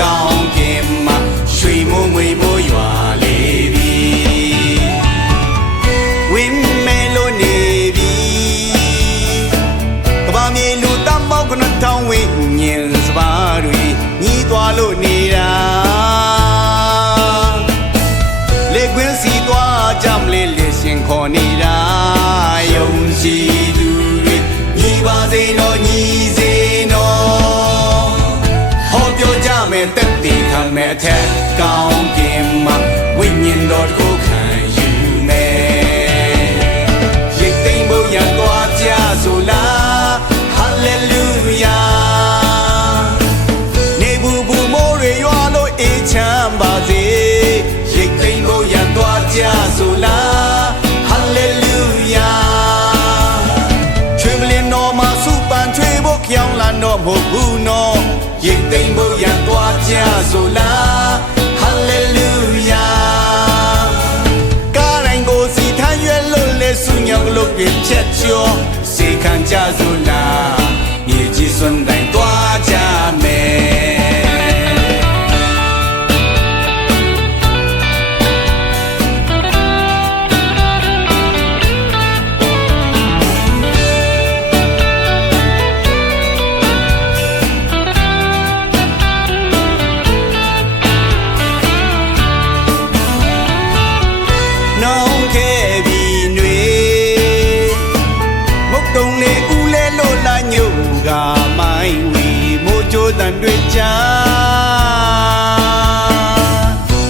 ကောင်းကင်မှာရွှေမိုးငွေမိုးရွာလေပြီဝင်းမဲလို့နေပြီကဘာမြေလူတမ်းပေါင်း9000ဝင်းညင်စပါးတွေညီးသွားလို့နေတာလေကွင်းစီသွားကြမလေးလေရှင်ခေါ်နေတာယုံကြည်သူတွေညီပါစေတော့ညီစေနော်ဟောပြောကြမယ်တက်တည်ခံမယ်အထက်ကောင်းကင်မှာဝိညာဉ်တော်ကိုခံယူမယ်ရိတ်သိမ်းဖို့ရန်သွားကြဆိုလားဟာလေလုယာနေဘူးဘူးမိုးတွေရွာလို့အေးချမ်းပါစေရိတ်သိမ်းဖို့ရန်သွားကြဆိုလားဟာလေလုယာချွေမလင်းတော်မှာစုပန်ချွေဖို့ကြောင်းလာတော့မဟုတ်ဘူးနော်ရိတ်သိမ်းဖို့ရန်သွားကြဆိုလားဟာလေလုယာကားတိုင်းကိုစီထမ်းရွယ်လို့လဲဆုညောင်လို့ပြဖြတ်ကျော်စေခံကြဆိုလားမြေကြီးစွန်းတိုင်းသွားကြမယ်တန်တွေကြ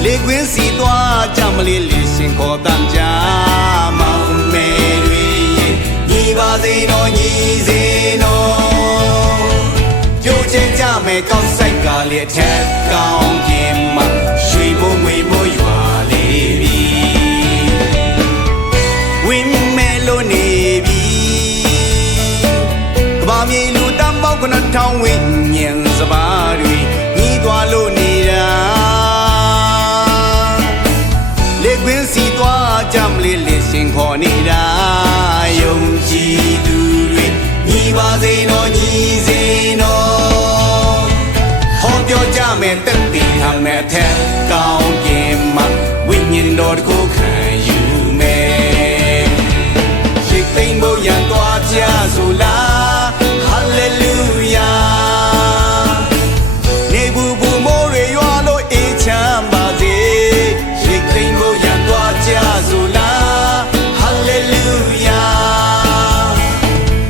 လေကွင်းစီသွားကြမလေးလေရှင်ခေါ်တမ်းကြမောင်မဲတွေညီပါစေတော့ညီစေနော်ကြိုးချင်းကြမယ်ကောက်ဆိုင်ကလေးအထက်ကောင်းကင်မှာရွှေမိုးငွေမိုးရွာလေပြီဝင်းမဲလို့နေပြီကဘာမြေလူတမ်းပေါင်း9000ဝင်းညင်စပါးတွေညီးသွားလို့နေတာလေကွင်းစီသွားကြမလေးလေရှင်ခေါ်နေတာယုံကြည်သူတွေညီပါစေတော့ညီစေနော်ဟောပြောကြမယ်တက်တည်ခံမယ်အထက်ကောင်းကင်မှာဝိညာဉ်တော်တခုခံယူမယ်ရိတ်သိမ်းဖို့ရန်သွားကြဆိုလားဟာလေလုယာနေဘူးဘူးမိုးတွေရွာလို့အေးချမ်းပါစေရိတ်သိမ်းဖို့ရန်သွားကြဆိုလားဟာလေလုယာ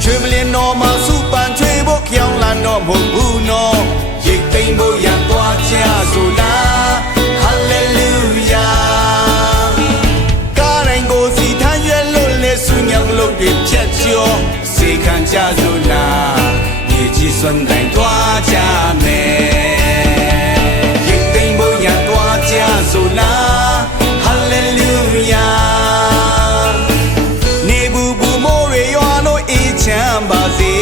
ချွေမလင်းတော်မှာစုပန်ချွေဖို့ကြောင်းလာတော့မဟုတ်ဘူးနော်ရိတ်သိမ်းဖို့ရန်သွားကြဆိုလားဟာလေလုယာကားတိုင်းကိုစီထမ်းရွယ်လို့လဲဆုညောင်လို့ပြဖြတ်ကျော်စေခံကြဆိုလားမြေကြီးစွန်းတိုင်းသွားကြမယ်ရိတ်သိမ်းဖို့ရန်သွားကြဆိုလားဟာလေလုယာနေဘူးဘူးမိုးတွေရွာလို့အေးချမ်းပါစေ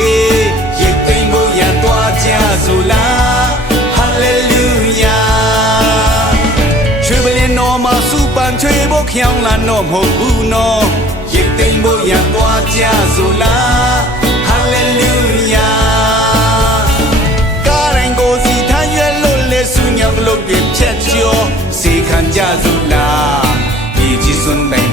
ရိတ်သိမ်းဖို့ရန်သွားကြဆိုလားဟာလေလုယာချွေပလင်းတော်မှာစုပန်ချွေဖို့ကြောင်းလာတော့မဟုတ်ဘူးနော်ရိတ်သိမ်းဖို့ရန်သွားကြဆိုလားဟာလေလုယာကားတိုင်းကိုစီထမ်းရွယ်လို့လဲဆုညောင်လို့ပြဖြတ်ကျော်စေခံကြဆိုလားမြေကြီးစွန်းတိုင်း